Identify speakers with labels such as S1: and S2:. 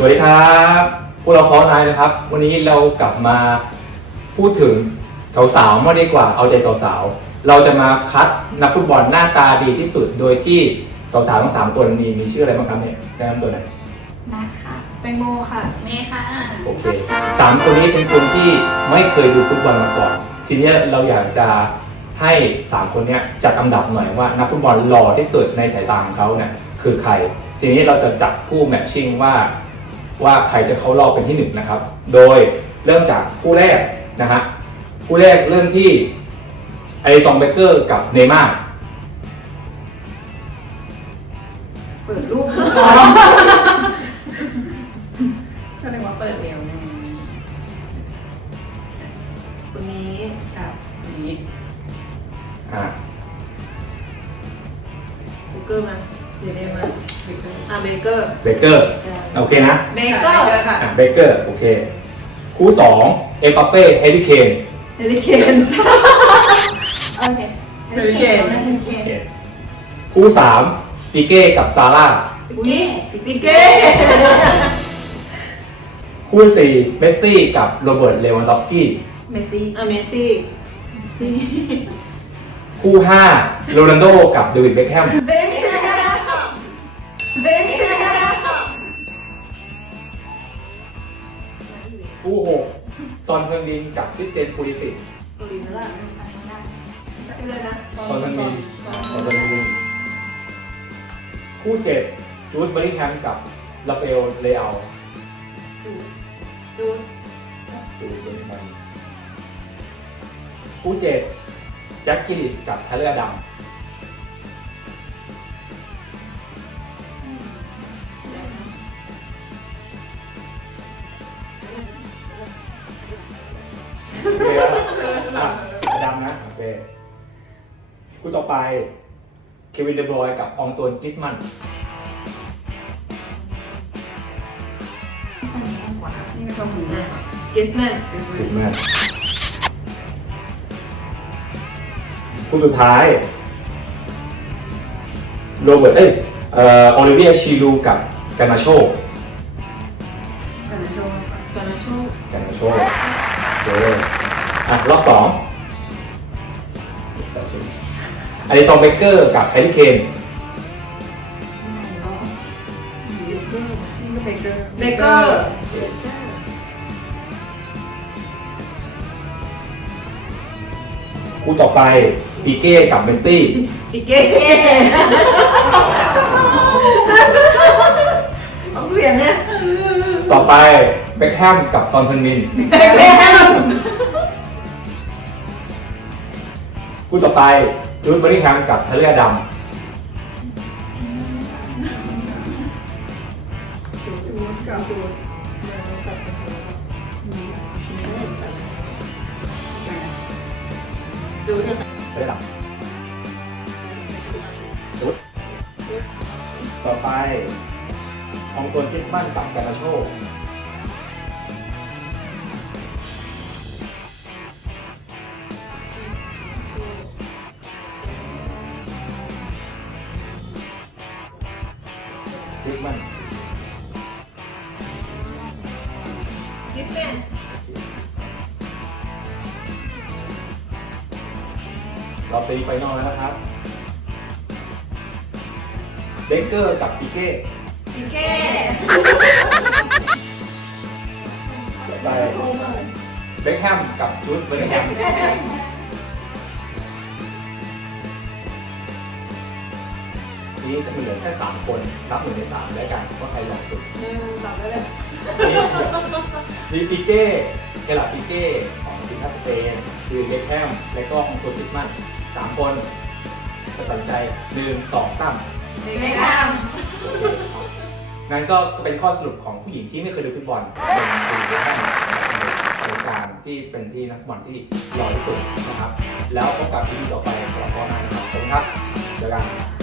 S1: วัสดีครับพวกเราฟอร์นายนะครับวันนี้เรากลับมาพูดถึงสาวๆมากดีกว่าเอาใจสาวๆเราจะมาคัดนักฟุตบอลหน้าตาดีที่สุดโดยที่สาวๆทั้ง3คนมีชื่ออะไรบ้างครับเนี่ยแนะนำตัวหน่อย
S2: นัดค่ะ
S3: แตงโมค่ะ
S2: เมย์ค่ะ
S1: โอเค3คนนี้เป็นคนที่ไม่เคยดูฟุตบอลมาก่อนทีนี้เราอยากจะให้3คนนี้จัดอันดับหน่อยว่านักฟุตบอลหล่อที่สุดในสายตาของเขาเนี่ยคือใครทีนี้เราจะจับคู่แมทชิ่งว่าใครจะเข้ารอบเป็นที่1นะครับโดยเริ่มจากคู่แรกนะฮะคู่แรกเริ่มที่ไอซองเบเกอร์กับเนย์ม่าร์
S3: เปิดรูปแสดงว่าเปิดเร็วคนนี้กับคนนี้บุกเกอร์มาเดี๋ยวได้มาเบเกอร์เบเกอร์
S1: โอเคนะ
S3: เบเกอร์ค่ะ
S1: เบเกอร์โอเคคู่2เอ็มบัปเป้แฮร์รี่เคน
S3: เฮลิเคน
S2: โอเค
S3: เฮลิเคน
S1: คู่3ปิเก้กับซาร่า
S3: ปิเก้
S1: คู่4เมสซี่กับโรเบิร์ตเลวันดอฟสกี้
S3: เมสซี่เมสซี่
S1: คู่5โรนัลโดกับเดวิดเบ็คแฮม
S3: เบเกอร์
S1: คู่6ซอนเฮอร์มินกับคริสเตียนพูลิซิช
S3: ตัวลินนั่นแหละชื่ออะไรนะ
S1: ซอนเฮอร์มินคู่7จูดเบอร์ริงแฮมกับราฟาเอลเลอา
S3: จูด
S1: คู่7แจ็คกิลิชกับไทเลอร์ดัมดัมนะโอเคคู่ต่อไปเควินเดบรอยกับอองตวนกริซมัน
S3: นี่เป็นความหูนะเกสแมน
S1: ถูกมากคู่สุดท้ายโรเบิร์ตออลิเวียชีลูกับกานาโช
S3: กานาโช
S1: โอเครอบ2อลิซองเบเกอร์กับแฮร์รี่เคน
S3: เบเกอร์
S1: คู่ต่อไปปิเก้กับเมสซี่
S3: ปิเก้ของเสียงเนี่ย
S1: ต่อไปเบ็คแฮมกับซอนเทนมินคู่ต่อไปจูดเบอร์ริงแฮมกับไทเลอร์ดัมไปหลังจุดต่อไปของตัวคริสมันกับกานาโชคริสมันเราตีไฟนอลแล้วนะครับเบเกอร์กับปิเก้ไปเบ็คแฮมกับจูดเบอร์ริงแฮมนี่จะเหลือแค่3คนนับ1 ใน 3ได้กันว่าใครหล่อสุดมีปิเก้เฮลาปิเก้ของทีมชาติสเปนคือเบ็คแฮมและก็องโตคริสมัน3คนจะตัดใจ1 2 3งั้นก็เป็นข้อสรุปของผู้หญิงที่ไม่เคยดูฟุตบอลเป็นเบ็คแฮมในการที่เป็นที่นักบอลที่หล่อที่สุดนะครับแล้วพบกับทีมต่อไปของเรานะครับขอบคุณครับเจอกัน